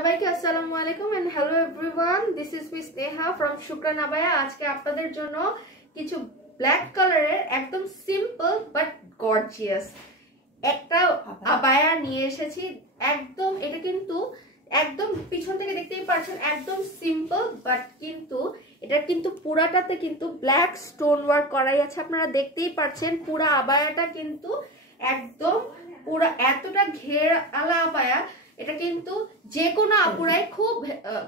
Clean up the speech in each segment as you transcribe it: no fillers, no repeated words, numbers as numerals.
সবাইকে আসসালামু আলাইকুম and hello everyone, this is miss Neha from Shukran Abaya. আজকে আপনাদের জন্য কিছু ব্ল্যাক কালারের একদম সিম্পল বাট গর্জিয়াস একটা আবায়া নিয়ে এসেছি। একদম এটা কিন্তু একদম পিছন থেকে দেখতেই পাচ্ছেন, একদম সিম্পল বাট কিন্তু এটা কিন্তু পুরাটাতে কিন্তু ব্ল্যাক স্টোন ওয়ার্ক করাই আছে। আপনারা দেখতেই পাচ্ছেন পুরা আবায়াটা কিন্তু একদম পুরা এতটা ঘের আলা আবায়া। এটা কিন্তু যে কোনো আপুরাই খুব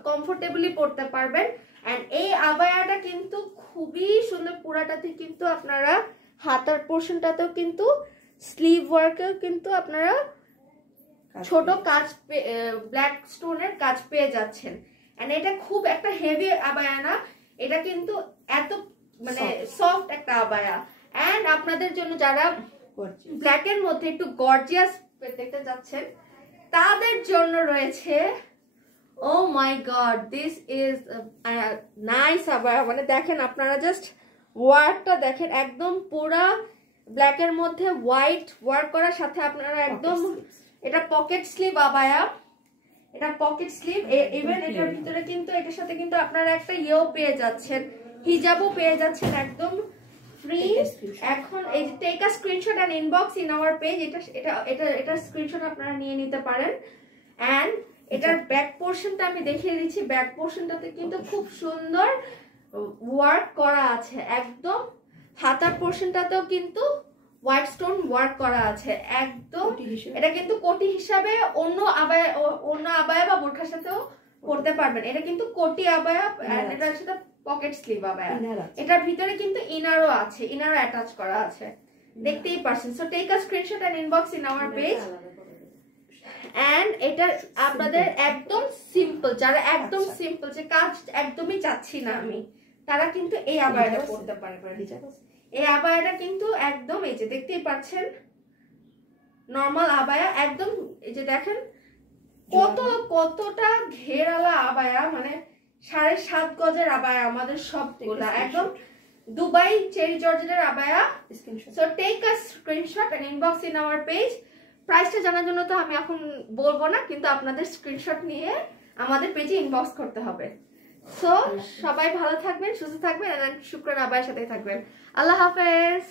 কমফোর্টেবলি পড়তে পারবেন। এন্ড এই আবায়াটা কিন্তু খুবই সুন্দর। পুরাটাতে কিন্তু আপনারা হাতার পোর্শনটাতেও কিন্তু স্লিভ ওয়ার্কেও কিন্তু আপনারা ছোট কাজ ব্ল্যাক স্টোনের কাজ পেয়ে যাচ্ছেন। এন্ড এটা খুব একটা হেভি আবায়া না, এটা কিন্তু এত মানে সফট একটা আবায়া। এন্ড আপনাদের জন্য যারা ব্ল্যাকের মধ্যে একটু গর্জিয়াস দেখতে যাচ্ছেন তাদের জন্য রয়েছে, oh my god, this is nice আবায়া। মানে দেখেন আপনারা জাস্ট ওয়ার্কটা দেখেন, একদম পুরা ব্ল্যাকের মধ্যে হোয়াইট ওয়ার্ক করার সাথে আপনারা একদম এটা পকেট স্লিভ আবায়া। এটা পকেট স্লিভ, ইভেন এটার ভিতরে কিন্তু এটার সাথে কিন্তু আপনারা একটা ইয়েও পেয়ে যাচ্ছেন, হিজাবও পেয়ে যাচ্ছেন একদম ফ্রি। এখন এই যে take a screenshot and inbox in our page, এটা স্ক্রিনশট আপনারা নিয়ে নিতে পারেন। এন্ড এটার ব্যাক পোর্শনটা আমি দেখিয়ে দিচ্ছি। ব্যাক পোর্শনটাতে কিন্তু খুব সুন্দর ওয়ার্ক করা আছে, একদম হাতার পোর্শনটাতেও কিন্তু হোয়াইট স্টোন ওয়ার্ক করা আছে একদম। এটা কিন্তু কোটি হিসাবে অন্য আবায়া বা বোরখার সাথেও পরতে পারবেন। এটা কিন্তু কোটি আবায়া, এটার সাথে পকেট স্লিভ আবায়া। এটার ভিতরে কিন্তু ইনারও আছে, ইনারও অ্যাটাচ করা আছে, দেখতেই পাচ্ছেন। So take a screenshot and inbox in our page. And এটা আপনাদের একদম সিম্পল, যারা একদম সিম্পল যে কাজ একদমই চাচ্ছি না আমি, তারা কিন্তু এই আবায়াটা পরতে পারবেন। এই আবায়াটা কিন্তু একদম এই যে দেখতেই পাচ্ছেন নরমাল আবায়া, একদম এই যে দেখেন কতটা ঘেরালা আবায়া, মানে 7.5 গজের আবায়া আমাদের সবগুলা একদম দুবাই চেরি জর্জেটের আবায়া। So take a screenshot and inbox in our page. প্রাইসটা জানার জন্য তো আমি এখন বলবো না, কিন্তু আপনাদের স্ক্রিনশট নিয়ে আমাদের পেজে ইনবক্স করতে হবে। সো সবাই ভালো থাকবেন, সুস্থ থাকবেন, শুক্রান আবায়ের সাথে থাকবেন। আল্লাহ হাফেজ।